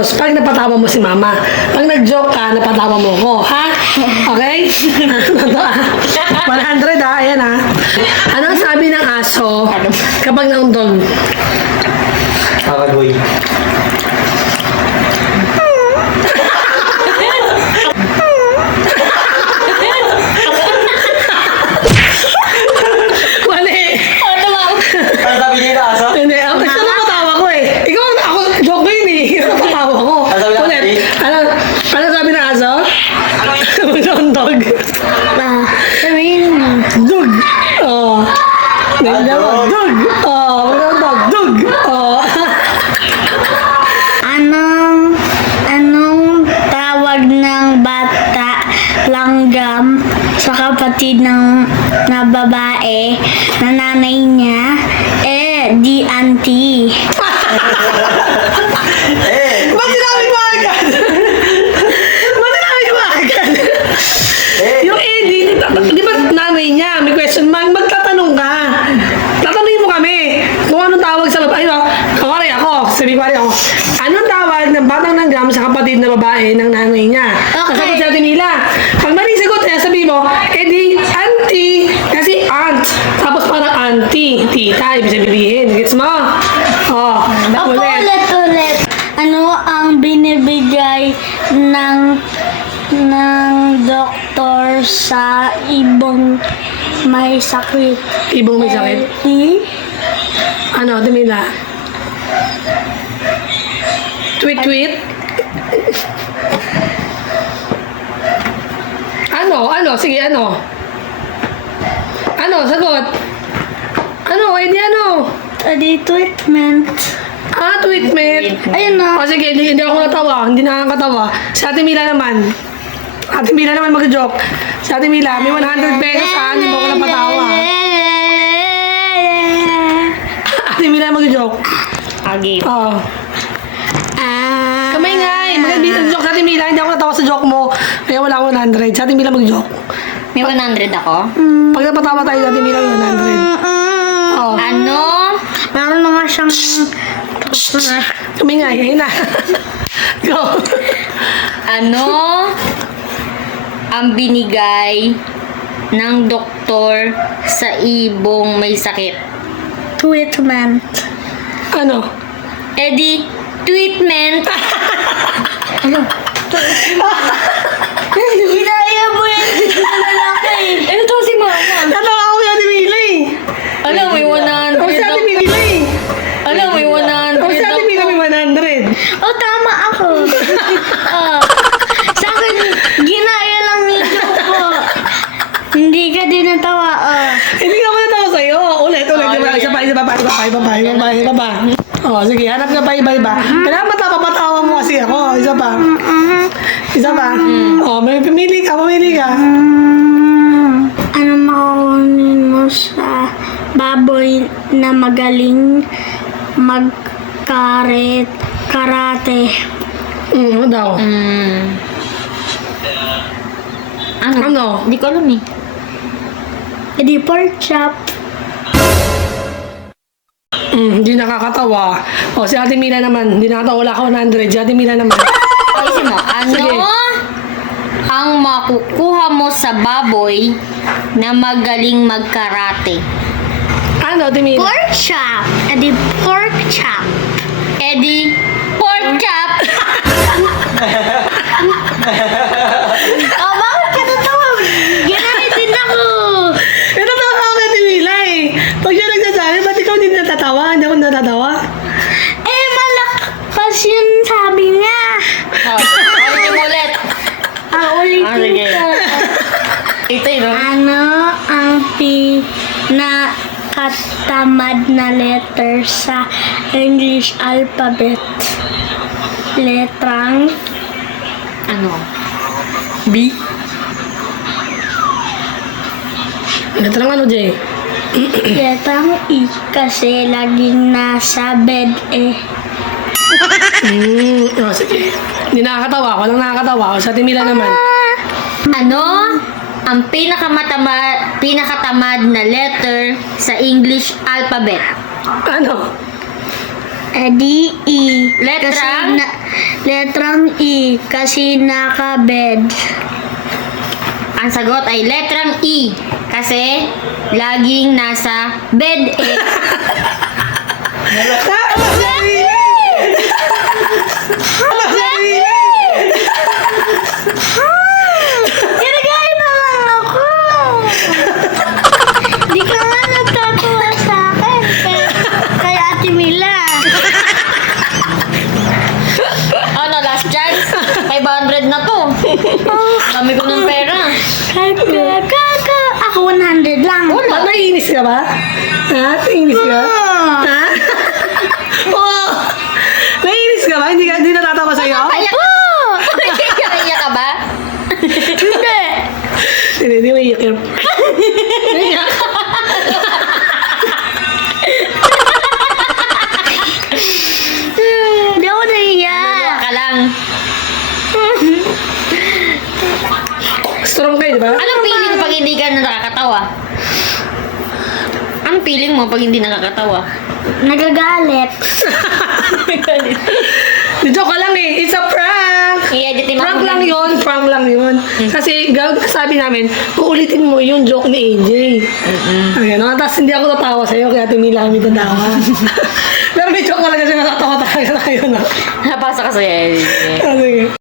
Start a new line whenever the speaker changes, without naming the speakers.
Tapos, pag napatawa mo si mama, pag nag-joke ka, napatawa mo ko, ha? Okay? Totoo, 100 ha, ayan ha. Ano ang sabi ng aso kapag naundog?
Kakagoy.
Mali!
Ano sabi niya yung aso?
Hindi, ako siya napatawa ko eh. Ikaw, ako, joke ko yun eh. Ikaw napatawa ko.
Ano sabi ng
Ulit.
aso?
Ano sabi ng aso? Naundog. Dug! Oh. Ganda mo. Dug! Oh, naundog. Dug! Oh.
Anong tawag ng bata langgam sa kapatid na babae na nanay niya? Di auntie.
Ba't sinabi mo agad? Ba't sinabi mo agad? Yung Eddie, di ba nanay niya, may question mark, magtatanong ka. Tatanungin mo kami kung anong tawag sa babae. Ano, kawari ako, sabi ko ako, anong tawag ng batang langgam sa kapatid na babae ng nanay niya?
Okay.
Sasagot sa atin nila. Pag mali sagot, sabi mo, Eddie, auntie, kasi aunt. Tapos parang auntie, tita, ibig sabihin. Gets mo? Oh,
Ulit. Ano ang binibigay ng doktor sa ibong may sakit?
Ibong may sakit. Ano, Demila? Tweet? Ano? Sige, ano? Ano? Sagot? Ano? Hindi ano?
Treatment.
Tweetmate.
Ayun na.
O sige, hindi ako natawa. Hindi nakakatawa. Si Ate Mila naman. Ate Mila naman mag-joke. Si Ate Mila, may 100 pesos hindi mo ko napatawa. Ate Mila mag-joke.
Okay.
Oo. Kamay nga eh. Mag-joke sa Ate Mila. Hindi ako natawa sa joke mo. Kaya wala ako 100. Sa Ate Mila mag-joke.
May 100 ako.
Pag napatawa tayo sa Ate Mila, may 100. Oo.
Ano?
Meron na nga siyang...
Kamay nga eh. Na. Go.
Ano ang binigay ng doktor sa ibong may sakit?
Treatment.
Ano?
Eddie, treatment.
Ginaya mo yan. Lalaki.
Ano to si mama?
Natawa ako sa Ate Mila eh.
Alam, may 100
O si Ate
ako.
Mila eh.
Alam, may 100
O si Ate Mila may 100.
Oh, tama ako. Sa akin, ginaya lang yung joke ko. Hindi ka din natawa.
Hindi ka muna tao sa'yo. Ulit. Isa pa. O, sige. Hanap ka pa iba. Kailangan matapapatawa mo kasi ako. Isa pa. O, may pumili ka.
Ano makukunin mo sa baboy na magaling karate?
Ano daw? Ano?
Hindi ko alam eh.
Edi pork chop.
Hindi nakakatawa. O, si Ate Mila naman. Hindi nakakatawa. Wala ka 100. Si Ate Mila naman.
Ayusin mo. Ano
Sige.
ang makukuha mo sa baboy na magaling magkarate?
Ano, Ate Mila?
Pork chop. Edi pork chop.
Eddie, pork chop.
Oh, bakit ka natawa? Ginaya din ako.
Natatawa ako kay Ate Mila eh. Pag siya nagsasabi, ba't ikaw hindi natatawa? Hindi ako natatawa.
Malakas yun sabi niya.
Ayusin mo ulit.
Ulitin
sige.
ko.
Ito yun.
Ano ang pinakatamad na letter sa English alphabet? Letrang
Ano?
B? Letrang ano, Jay?
letrang E kasi laging nasa bed eh.
Sige. Hindi nakakatawa. Walang nakakatawa. Sa Ate Mila naman.
Ano ang pinakatamad na letter sa English alphabet?
Ano?
Di E.
Letrang?
Letrang E. Kasi naka-bed.
Ang sagot ay letrang E. Kasi laging nasa bed eh.
Ginagaya na lang ako. Di ka nga nagtatawa sa akin. Kay Ate Mila.
Ano, last chance? 500 na to. Dami ko ng pera.
Kaka. Ako 100 lang.
Ba't naiinis ka ba? Ha? Naiinis ka? Ha? Oo. Naiinis ka ba? Hindi natatawa sa'yo?
Ayak Ayak ka ba?
Hindi.
Hindi mo iyak yun.
Hindi ako naiyak.
Ka lang.
Strong kayo, di ba?
Anong feeling pag hindi ka nakakatawa? Anong feeling mo pag hindi nakakatawa?
Nagagalit.
Di joke ka lang eh. It's a prank!
I-edit mo.
Prank lang yun. Prank lang yun. Kasi sabi namin, uulitin mo yung joke ni AJ. Ano, tapos hindi ako tatawa sa'yo, kaya tumila kami tatawa. Pero may joke talaga siya, natatawa talaga tayo. No?
Napasa ka sa'yo.
Sige.